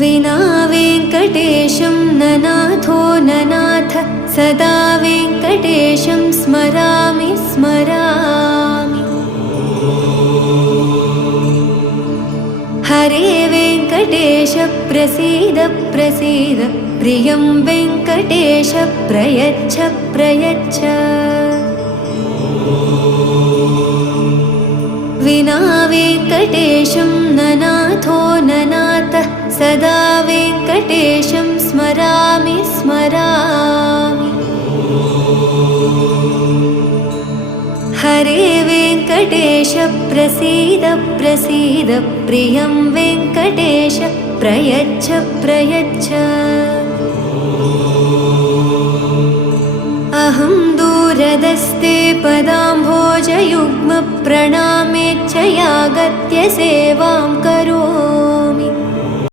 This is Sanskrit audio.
विना वेङ्कटेशं ननाथो ननाथ सदा वेङ्कटेशं स्मरामि स्मरामि। हरे वेङ्कटेश प्रसीद प्रसीद प्रियं वेङ्कटेश प्रयच्छ प्रयच्छ। विना वेङ्कटेशं ननाथो ननाथ सदा वेङ्कटेशं स्मरामि स्मरामि। हरे वेङ्कटेश प्रसीद प्रसीद प्रियं वेङ्कटेश प्रयच्छ प्रयच्छ। अहं दूरदस्ते पदाम्भोजयुग्म प्रणामेच्छयागत्य सेवां करोमि।